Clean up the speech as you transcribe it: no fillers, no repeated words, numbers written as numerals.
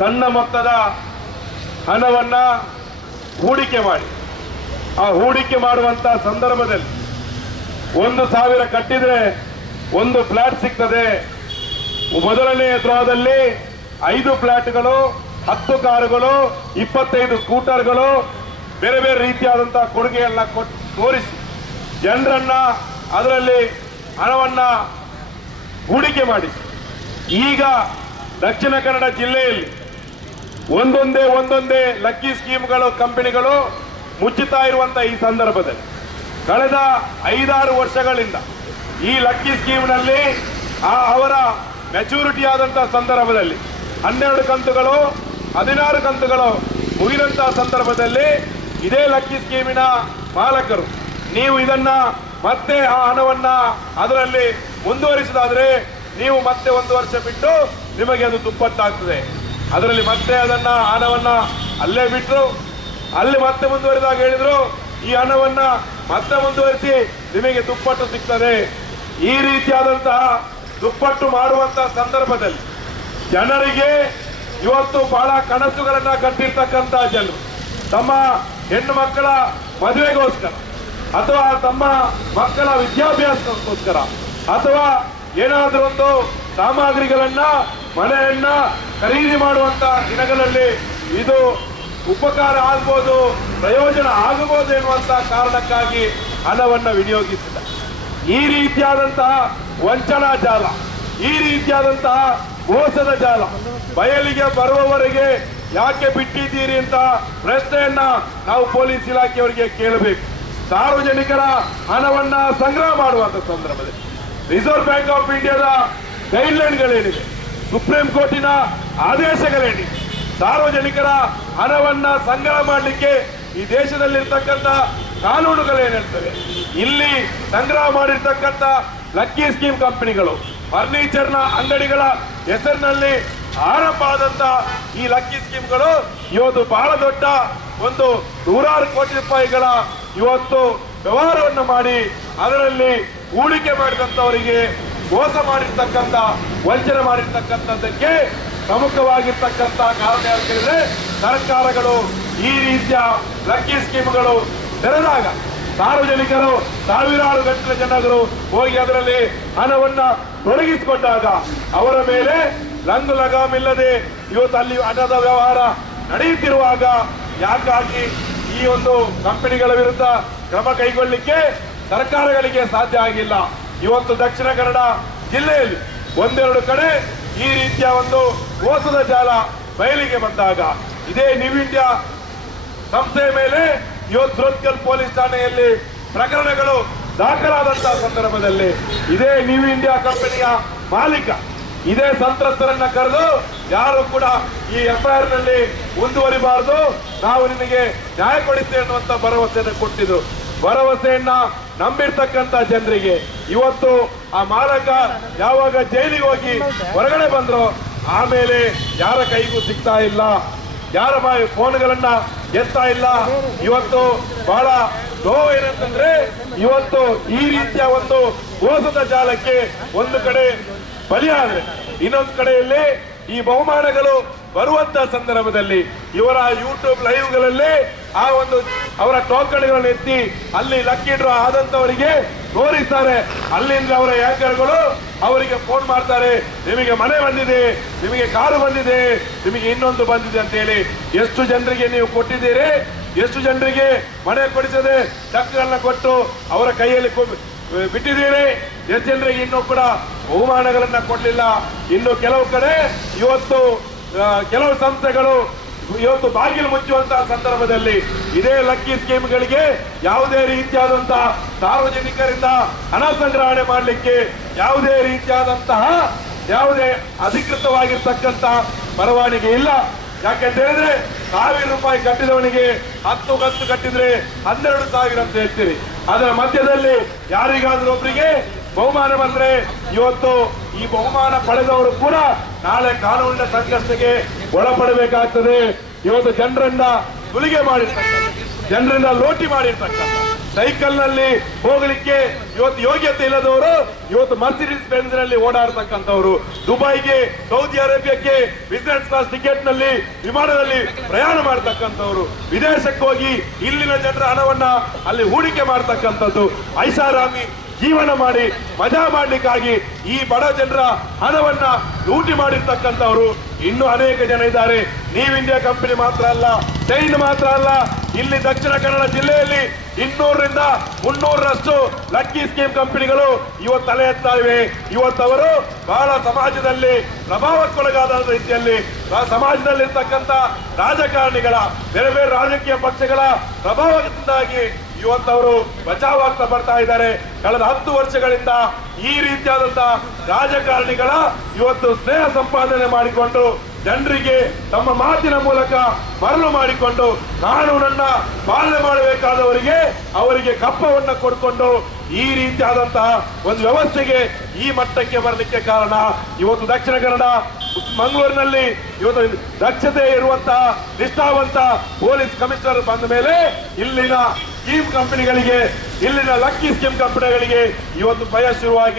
ಸಣ್ಣ ಮೊತ್ತದ ಹಣವನ್ನ ಹೂಡಿಕೆ ಮಾಡಿ ಆ ಹೂಡಿಕೆ ಮಾಡುವಂತ ಸಂದರ್ಭದಲ್ಲಿ 1,000 ಕಟ್ಟಿದ್ರೆ ಒಂದು ಫ್ಲಾಟ್ ಸಿಗ್ತದೆ. ಮೊದಲನೇ ದ್ರೋಹದಲ್ಲಿ 5 ಫ್ಲಾಟ್ಗಳು, 10 ಕಾರುಗಳು, 25 ಸ್ಕೂಟರ್ಗಳು, ಬೇರೆ ಬೇರೆ ರೀತಿಯಾದಂತಹ ಕೊಡುಗೆಯನ್ನ ತೋರಿಸಿ ಜನರನ್ನ ಅದರಲ್ಲಿ ಹಣವನ್ನ ಹೂಡಿಕೆ ಮಾಡಿ ಈಗ ದಕ್ಷಿಣ ಕನ್ನಡ ಜಿಲ್ಲೆಯಲ್ಲಿ ಒಂದೊಂದೇ ಲಕ್ಕಿ ಸ್ಕೀಮ್ಗಳು ಕಂಪನಿಗಳು ಮುಚ್ಚುತ್ತಾ ಇರುವಂತಹ ಈ ಸಂದರ್ಭದಲ್ಲಿ ಕಳೆದ 5-6 ವರ್ಷಗಳಿಂದ ಈ ಲಕ್ಕಿ ಸ್ಕೀಮ್ನಲ್ಲಿ ಅವರ ಮೆಚುರಿಟಿ ಆದಂತಹ ಸಂದರ್ಭದಲ್ಲಿ 12 ಕಂತುಗಳು 16 ಕಂತುಗಳು ಮುಗಿದಂತಹ ಸಂದರ್ಭದಲ್ಲಿ ಇದೇ ಲಕ್ಕಿ ಸ್ಕೀಮಿನ ಮಾಲಕರು ನೀವು ಇದನ್ನ ಮತ್ತೆ ಆ ಹಣವನ್ನ ಅದರಲ್ಲಿ ಮುಂದುವರಿಸಿದಾದ್ರೆ ನೀವು ಮತ್ತೆ 1 ವರ್ಷ ಬಿಟ್ಟು ನಿಮಗೆ ಅದು ದುಪ್ಪಟ್ಟಾಗ್ತದೆ. ಅದರಲ್ಲಿ ಮತ್ತೆ ಅದನ್ನ ಹಣವನ್ನ ಅಲ್ಲೇ ಬಿಟ್ಟರು. ಅಲ್ಲಿ ಮತ್ತೆ ಮುಂದುವರಿದಾಗ ಹೇಳಿದ್ರು ಈ ಹಣವನ್ನ ಮತ್ತೆ ಮುಂದುವರಿಸಿ ನಿಮಗೆ ದುಪ್ಪಟ್ಟು ಸಿಗ್ತದೆ. ಈ ರೀತಿಯಾದಂತಹ ದುಪ್ಪಟ್ಟು ಮಾಡುವಂತಹ ಸಂದರ್ಭದಲ್ಲಿ ಜನರಿಗೆ ಇವತ್ತು ಬಹಳ ಕನಸುಗಳನ್ನ ಕಟ್ಟಿರ್ತಕ್ಕಂಥ ಜನರು ತಮ್ಮ ಹೆಣ್ಣು ಮಕ್ಕಳ ಮದುವೆಗೋಸ್ಕರ ಅಥವಾ ತಮ್ಮ ಮಕ್ಕಳ ವಿದ್ಯಾಭ್ಯಾಸಕ್ಕೋಸ್ಕರ ಅಥವಾ ಏನಾದರೂ ಒಂದು ಸಾಮಗ್ರಿಗಳನ್ನ ಮನೆಯನ್ನ ಖರೀದಿ ಮಾಡುವಂತ ದಿನಗಳಲ್ಲಿ ಇದು ಉಪಕಾರ ಆಗ್ಬೋದು, ಪ್ರಯೋಜನ ಆಗಬಹುದು ಎನ್ನುವಂತ ಕಾರಣಕ್ಕಾಗಿ ಹಣವನ್ನ ವಿನಿಯೋಗಿಸಿದ ಈ ರೀತಿಯಾದಂತಹ ವಂಚನಾ ಜಾಲ, ಈ ರೀತಿಯಾದಂತಹ ಮೋಸದ ಜಾಲ ಬಯಲಿಗೆ ಬರುವವರೆಗೆ ಯಾಕೆ ಬಿಟ್ಟಿದ್ದೀರಿ ಅಂತ ಪ್ರಶ್ನೆಯನ್ನ ನಾವು ಪೊಲೀಸ್ ಇಲಾಖೆಯವರಿಗೆ ಕೇಳಬೇಕು. ಸಾರ್ವಜನಿಕರ ಹಣವನ್ನ ಸಂಗ್ರಹ ಮಾಡುವಂತ ಸಂದರ್ಭದಲ್ಲಿ ರಿಸರ್ವ್ ಬ್ಯಾಂಕ್ ಆಫ್ ಇಂಡಿಯಾದ ಗೈಡ್ಲೈನ್ಗಳೇನಿದೆ, ಸುಪ್ರೀಂ ಕೋರ್ಟಿನ ಆದೇಶಗಳೇನಿದೆ, ಸಾರ್ವಜನಿಕರ ಹಣವನ್ನ ಸಂಗ್ರಹ ಮಾಡಲಿಕ್ಕೆ ಈ ದೇಶದಲ್ಲಿರ್ತಕ್ಕಂಥ ಕಾನೂನುಗಳೇನಿರ್ತವೆ, ಇಲ್ಲಿ ಸಂಗ್ರಹ ಮಾಡಿರ್ತಕ್ಕಂಥ ಲಕ್ಕಿ ಸ್ಕೀಮ್ ಕಂಪನಿಗಳು ಫರ್ನಿಚರ್ನ ಅಂಗಡಿಗಳ ಹೆಸರಿನಲ್ಲಿ ಆರಂಭ ಆದಂತ ಈ ಲಕ್ಕಿ ಸ್ಕೀಮ್ಗಳು ಇವತ್ತು ಬಹಳ ದೊಡ್ಡ ಒಂದು 100 ಕೋಟಿ ರೂಪಾಯಿಗಳ ಇವತ್ತು ವ್ಯವಹಾರವನ್ನು ಮಾಡಿ ಅದರಲ್ಲಿ ಹೂಡಿಕೆ ಮಾಡಿದಂತವರಿಗೆ ಮೋಸ ಮಾಡಿರ್ತಕ್ಕಂಥ ವಂಚನೆ ಮಾಡಿರ್ತಕ್ಕಂಥದ್ದಕ್ಕೆ ಪ್ರಮುಖವಾಗಿರ್ತಕ್ಕಂಥ ಕಾರಣ ಹೇಳಿದ್ರೆ ಸರ್ಕಾರಗಳು ಈ ರೀತಿಯ ಲಕ್ಕಿ ಸ್ಕೀಮ್ಗಳು ತೆರೆದಾಗ ಸಾರ್ವಜನಿಕರು ಸಾವಿರಾರು ಗಟ್ಟಲೆ ಜನರು ಹೋಗಿ ಅದರಲ್ಲಿ ಹಣವನ್ನ ತೊಡಗಿಸಿಕೊಂಡಾಗ ಅವರ ಮೇಲೆ ಲಂಗು ಲಗಾಮಿಲ್ಲದೆ ಇವತ್ತು ಅಲ್ಲಿ ಹಣದ ವ್ಯವಹಾರ ನಡೆಯುತ್ತಿರುವಾಗ ಯಾಕಾಗಿ ಈ ಒಂದು ಕಂಪನಿಗಳ ವಿರುದ್ಧ ಕ್ರಮ ಕೈಗೊಳ್ಳಲಿಕ್ಕೆ ಸರ್ಕಾರಗಳಿಗೆ ಸಾಧ್ಯ ಆಗಿಲ್ಲ. ಇವತ್ತು ದಕ್ಷಿಣ ಕನ್ನಡ ಜಿಲ್ಲೆಯಲ್ಲಿ 1-2 ಕಡೆ ಈ ರೀತಿಯ ಒಂದು ಮೋಸದ ಜಾಲ ಬಯಲಿಗೆ ಬಂದಾಗ ಇದೇ ನ್ಯೂ ಇಂಡಿಯಾ ಸಂಸ್ಥೆಯ ಮೇಲೆ ಇವತ್ತು ಸುರತ್ಕಲ್ ಪೊಲೀಸ್ ಠಾಣೆಯಲ್ಲಿ ಪ್ರಕರಣಗಳು ದಾಖಲಾದಂತಹ ಸಂದರ್ಭದಲ್ಲಿ ಇದೇ ನ್ಯೂ ಇಂಡಿಯಾ ಕಂಪನಿಯ ಮಾಲೀಕ ಇದೇ ಸಂತ್ರಸ್ತರನ್ನ ಕರೆದು ಯಾರು ಕೂಡ ಈ ಎಫ್ಐಆರ್ ನಲ್ಲಿ ಮುಂದುವರಿಬಾರದು, ನಾವು ನಿಮಗೆ ನ್ಯಾಯ ಕೊಡಿಸ್ತೇವೆ ಅನ್ನುವಂತ ಭರವಸೆಯನ್ನು ಕೊಟ್ಟಿದ್ರು. ಭರವಸೆಯನ್ನ ನಂಬಿರ್ತಕ್ಕಂಥ ಜನರಿಗೆ ಇವತ್ತು ಆ ಮಾಲಕ ಯಾವಾಗ ಜೈಲಿಗೆ ಹೋಗಿ ಹೊರಗಡೆ ಬಂದ್ರು ಆಮೇಲೆ ಯಾರ ಕೈಗೂ ಸಿಗ್ತಾ ಇಲ್ಲ, ಯಾರ ಫೋನ್ಗಳನ್ನ ಎತ್ತಾ ಇಲ್ಲ. ಇವತ್ತು ಬಹಳ ನೋವು ಏನಂತಂದ್ರೆ ಇವತ್ತು ಈ ರೀತಿಯ ಒಂದು ಮೋಸದ ಜಾಲಕ್ಕೆ ಒಂದು ಕಡೆ ಬಲಿಯಾದ್ರೆ ಇನ್ನೊಂದು ಕಡೆಯಲ್ಲಿ ಈ ಬಹುಮಾನಗಳು ಬರುವಂತಹ ಸಂದರ್ಭದಲ್ಲಿ ಇವರ ಯೂಟ್ಯೂಬ್ ಲೈವ್ಗಳಲ್ಲಿ ಆ ಒಂದು ಅವರ ಟೋಕನ್ಗಳನ್ನು ಎತ್ತಿ ಅಲ್ಲಿ ಲಕ್ಕಿ ಡ್ರಾ ಆದಂತವರಿಗೆ ತೋರಿಸ್ತಾರೆ. ಅಲ್ಲಿಂದ ಅವರ ಆಂಕರ್ಗಳು ಅವರಿಗೆ ಫೋನ್ ಮಾಡ್ತಾರೆ, ನಿಮಗೆ ಮನೆ ಬಂದಿದೆ, ನಿಮಗೆ ಕಾರು ಬಂದಿದೆ, ನಿಮಗೆ ಇನ್ನೊಂದು ಬಂದಿದೆ ಅಂತ ಹೇಳಿ. ಎಷ್ಟು ಜನರಿಗೆ ನೀವು ಕೊಟ್ಟಿದ್ದೀರಿ, ಎಷ್ಟು ಜನರಿಗೆ ಮನೆ ಕೊಡಿಸದೆ ಚೆಕ್ಗಳನ್ನ ಕೊಟ್ಟು ಅವರ ಕೈಯಲ್ಲಿ ಬಿಟ್ಟಿದ್ದೀರಿ, ಎಷ್ಟು ಜನರಿಗೆ ಇನ್ನೂ ಕೂಡ ಬಹುಮಾನಗಳನ್ನ ಕೊಡಲಿಲ್ಲ. ಇನ್ನು ಕೆಲವು ಕಡೆ ಇವತ್ತು ಕೆಲವು ಸಂಸ್ಥೆಗಳು ಇವತ್ತು ಬಾಗಿಲು ಮುಚ್ಚುವಂತಹ ಸಂದರ್ಭದಲ್ಲಿ ಇದೇ ಲಕ್ಕಿ ಸ್ಕೀಮ್ಗಳಿಗೆ ಯಾವುದೇ ರೀತಿಯಾದಂತಹ ಸಾರ್ವಜನಿಕರಿಂದ ಹಣ ಸಂಗ್ರಹಣೆ ಮಾಡಲಿಕ್ಕೆ ಯಾವುದೇ ರೀತಿಯಾದಂತಹ ಯಾವುದೇ ಅಧಿಕೃತವಾಗಿರ್ತಕ್ಕಂಥ ಪರವಾನಗಿ ಇಲ್ಲ. ಯಾಕೆಂತ ಹೇಳಿದ್ರೆ 1,000 ರೂಪಾಯಿ ಕಟ್ಟಿದವನಿಗೆ 10 ಕಂತು ಕಟ್ಟಿದ್ರೆ 12,000 ಅಂತ ಹೇಳ್ತೀರಿ. ಅದರ ಮಧ್ಯದಲ್ಲಿ ಯಾರಿಗಾದ್ರೂ ಒಬ್ಬರಿಗೆ ಬಹುಮಾನ ಬಂದ್ರೆ ಇವತ್ತು ಈ ಬಹುಮಾನ ಪಡೆದವರು ಕೂಡ ನಾಳೆ ಕಾನೂನಿನ ಸಂಕಷ್ಟಕ್ಕೆ ಒಳಪಡಬೇಕಾಗ್ತದೆ. ಇವತ್ತು ಜನರನ್ನ ಸುಲಿಗೆ ಮಾಡಿರ್ತಕ್ಕಂಥ, ಜನರನ್ನ ಲೋಟಿ ಮಾಡಿರ್ತಕ್ಕಂಥ ಸೈಕಲ್ ನಲ್ಲಿ ಹೋಗಲಿಕ್ಕೆ ಇವತ್ತು ಯೋಗ್ಯತೆ ಇಲ್ಲದವರು ಇವತ್ತು ಮರ್ಸಿಡೀಸ್ ಬೆಂಜ್ ನಲ್ಲಿ ಓಡಾಡ್ತಕ್ಕಂಥವ್ರು, ದುಬೈಗೆ ಸೌದಿ ಅರೇಬಿಯಾಕ್ಕೆ ಬಿಸಿನೆಸ್ ಕ್ಲಾಸ್ ಟಿಕೆಟ್ ನಲ್ಲಿ ವಿಮಾನದಲ್ಲಿ ಪ್ರಯಾಣ ಮಾಡ್ತಕ್ಕಂಥವ್ರು, ವಿದೇಶಕ್ಕೆ ಹೋಗಿ ಇಲ್ಲಿನ ಜನರ ಹಣವನ್ನ ಅಲ್ಲಿ ಹೂಡಿಕೆ ಮಾಡ್ತಕ್ಕಂಥದ್ದು, ಐಷಾರಾಮಿ ಜೀವನ ಮಾಡಿ ಮಜಾ ಮಾಡ್ಲಿಕ್ಕಾಗಿ ಈ ಬಡ ಜನರ ಹಣವನ್ನ ಲೂಟಿ ಮಾಡಿರ್ತಕ್ಕಂಥವ್ರು ಇನ್ನೂ ಅನೇಕ ಜನ ಇದ್ದಾರೆ. ನೀವ್ ಇಂಡಿಯಾ ಕಂಪನಿ ಮಾತ್ರ ಅಲ್ಲ, ಚೈನ್ ಮಾತ್ರ ಅಲ್ಲ, ಇಲ್ಲಿ ದಕ್ಷಿಣ ಕನ್ನಡ ಜಿಲ್ಲೆಯಲ್ಲಿ 200ರಿಂದ 300ರಷ್ಟು ಲಕ್ಕಿ ಸ್ಕೀಮ್ ಕಂಪನಿಗಳು ಇವತ್ತು ತಲೆ ಎತ್ತಾ ಇವೆ. ಇವತ್ತವರು ಬಹಳ ಸಮಾಜದಲ್ಲಿ ಪ್ರಭಾವಕ್ಕೊಳಗಾದ ರೀತಿಯಲ್ಲಿ ಸಮಾಜದಲ್ಲಿರ್ತಕ್ಕಂಥ ರಾಜಕಾರಣಿಗಳ ಬೇರೆ ಬೇರೆ ರಾಜಕೀಯ ಪಕ್ಷಗಳ ಪ್ರಭಾವದಿಂದಾಗಿ ಇವತ್ತವರು ಬಚಾವಾಗ್ತಾ ಬರ್ತಾ ಇದ್ದಾರೆ. ಕಳೆದ 10 ವರ್ಷಗಳಿಂದ ಈ ರೀತಿಯಾದಂತಹ ರಾಜಕಾರಣಿಗಳ ಇವತ್ತು ಸ್ನೇಹ ಸಂಪಾದನೆ ಮಾಡಿಕೊಂಡು ಜನರಿಗೆ ತಮ್ಮ ಮಾತಿನ ಮೂಲಕ ಮರಳು ಮಾಡಿಕೊಂಡು ಕಾನೂನನ್ನ ಪಾಲನೆ ಮಾಡಬೇಕಾದವರಿಗೆ ಅವರಿಗೆ ಕಪ್ಪವನ್ನ ಕೊಡ್ಕೊಂಡು ಈ ರೀತಿಯಾದಂತಹ ಒಂದು ವ್ಯವಸ್ಥೆಗೆ ಈ ಮಟ್ಟಕ್ಕೆ ಬರಲಿಕ್ಕೆ ಕಾರಣ ಇವತ್ತು ದಕ್ಷಿಣ ಕನ್ನಡ ಮಂಗಳೂರಿನಲ್ಲಿ ಇವತ್ತು ದಕ್ಷತೆ ಇರುವಂತಹ ನಿಷ್ಠಾವಂತ ಪೊಲೀಸ್ ಕಮಿಷನರ್ ಬಂದ ಮೇಲೆ ಇಲ್ಲಿನ ಸ್ಕೀಮ್ ಕಂಪನಿಗಳಿಗೆ, ಇಲ್ಲಿನ ಲಕ್ಕಿ ಸ್ಕೀಮ್ ಕಂಪನಿಗಳಿಗೆ ಇವತ್ತು ಭಯ ಶುರುವಾಗಿ